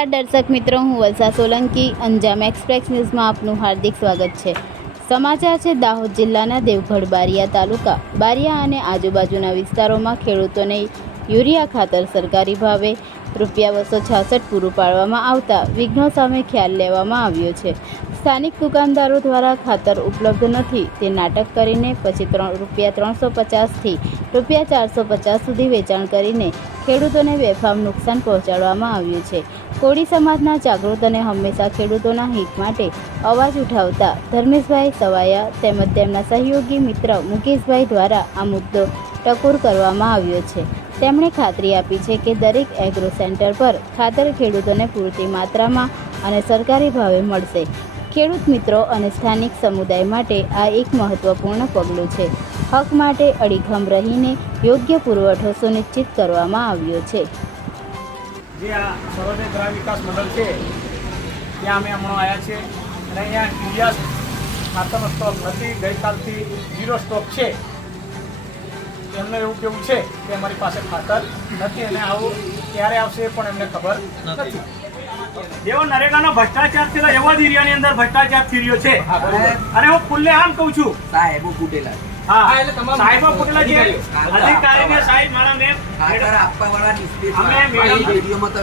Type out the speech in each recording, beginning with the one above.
નમસ્કાર દર્શક મિત્રો, હું વલસા સોલંકી, અંજામ એક્સપ્રેસ ન્યૂઝમાં આપનું હાર્દિક સ્વાગત છે. સમાચાર છે, દાહોદ જિલ્લાના દેવગઢ બારિયા તાલુકા. બારિયા અને આજુબાજુના વિસ્તારોમાં ખેડૂતોને યુરિયા ખાતર સરકારી ભાવે રૂપિયા બસો છાસઠ પૂરું પાડવામાં આવતા વિઘ્નો સામે ખ્યાલ લેવામાં આવ્યો છે. સ્થાનિક દુકાનદારો દ્વારા ખાતર ઉપલબ્ધ નથી. તે નાટક કરીને પછી ત્રણ રૂપિયા ત્રણસો પચાસથી રૂપિયા ચારસો પચાસ સુધી વેચાણ કરીને ખેડૂતોને બેફામ નુકસાન પહોંચાડવામાં આવ્યું છે. કોળી સમાજના જાગૃત અને હંમેશા ખેડૂતોના હિત માટે અવાજ ઉઠાવતા ધર્મેશભાઈ સવાયા તેમજ તેમના સહયોગી મિત્ર મુકેશભાઈ દ્વારા આ મુદ્દો ટકોર કરવામાં આવ્યો છે. તેમણે ખાતરી આપી છે કે દરેક એગ્રો સેન્ટર પર ખાતર ખેડૂતોને પૂરતી માત્રામાં અને સરકારી ભાવે મળશે. ખેડૂત મિત્રો અને સ્થાનિક સમુદાય માટે આ એક મહત્વપૂર્ણ પગલું છે. હક માટે અડીખમ રહીને યોગ્ય પુરવઠો સુનિશ્ચિત કરવામાં આવ્યો છે. જે આ સરોદય ગ્રામ વિકાસ મંડળ છે, ત્યાં અમે હમણાં આવ્યા છે અને અહીંયા ઇન્ડિયા ખાતરનો સ્ટોક નથી, ગઈકાલથી ઝીરો સ્ટોક છે. એમને એવું કેવું છે કે અમારી પાસે ખાતર નથી અને આવું ક્યારે આવશે પણ એમને ખબર નથી. જેવો નરેગાનો ભ્રષ્ટાચાર થયેલો એવો જ એરિયાની અંદર ભ્રષ્ટાચાર થઈ રહ્યો છે. અને હું ખુલ્લે આમ કહું છું. સાહેબો ફૂટેલા. સાહેબો ફૂટેલા છે. અધિકારીને સાહેબ મારા અમે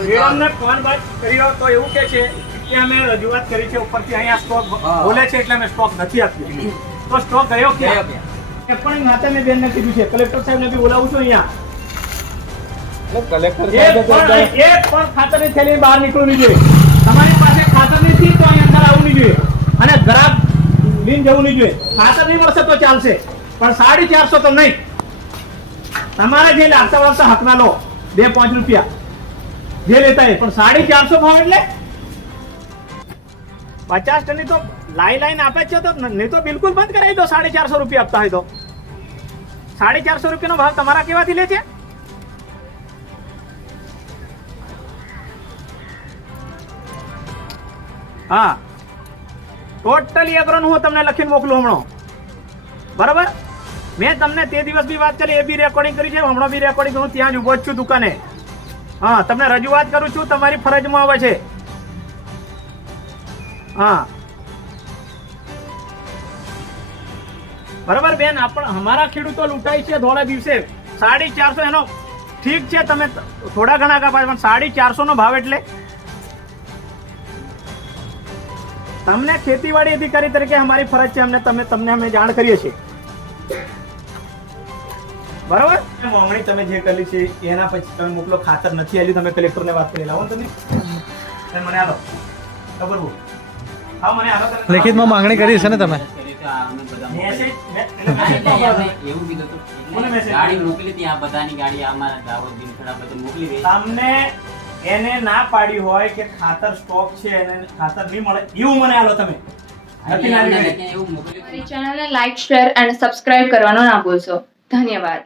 મેડમને ફોન બાદ કર્યો તો એવું કે છે કે અમે રજૂઆત કરી છે ઉપરથી. અહીંયા સ્ટોક બોલે છે એટલે અમે સ્ટોક નથી આપ્યો. તો સ્ટોક ગયો? એ પણ નાતે મેં બેનને કીધું છે. કલેક્ટર સાહેબને બી બોલાવું છું અહીંયા. પણ એક પણ ખાતરની થેલી બહાર નીકળવું જોઈએ. તમારી પાસે ખાતર નથી તો અહીં અંદર આવવું જોઈએ. અને ગ્રાહક લઈને જવું નહીં જોઈએ. ખાતર નહીં મળશે તો ચાલશે. પણ સાડી ચારસો તો નહીં. તમારે જે લાગતા વાગતા હકના લો. બે પાંચ રૂપિયા. જે લેતા પણ સાડી ચારસો ભાવ એટલે? પચાસ ટની તો લાઈન લાઈન આપે છે તો નહીં તો બિલકુલ બંધ કરાવી દો. સાડી ચારસો રૂપિયા આપતા હોય તો. સાડી ચારસો રૂપિયાનો ભાવ તમારા કેવાથી લે છે? હા. ટોટલી એગ્રોનું હું તમને લખીને મોકલું હમણાં. બરાબર? મેં તમને તે દિવસ બી વાત કરી, એ બી રેકોર્ડિંગ કરી છે, હમણાં બી રેકોર્ડિંગ હું ત્યાં જ ઊભો છું દુકાને. હા, તમને રજૂઆત કરું છું, તમારી ફરજમાં આવે છે. હા. બરાબર, બેન, આપણ, અમારા ખેડૂતો લૂંટાય છે ધોળા દિવસે. સાડી ચારસો એનો ઠીક છે, તમે થોડા ઘણા કાપા પણ સાડી ચારસો નો ભાવ એટલે તમને ખેતીવાડી અધિકારી તરીકે અમારી ફરજ છે અમને તમે તમને અમે જાણ કરીએ છીએ. બરાબર? માંગણી તમે જે કરી છે એના પછી તમે મોકલો ખાતર નથી આવ્યું તમે કલેક્ટરને વાત કરી લાવો ને તમે. મને આલો. ખબર હા મને આલો તમે. લેખિતમાં માંગણી કરી છે ને તમે? ગાડી મોકલી હતી આ બધાની ગાડી અમારા મોકલી તમને એને ના પાડી હોય કે ખાતર સ્ટોક છે એને ખાતર નહીં મળે એવું મને આલો તમે. નથી ના ચેનલને લાઈક શેર અને સબસ્ક્રાઇબ કરવાનો ના ભૂલશો. ધન્યવાદ.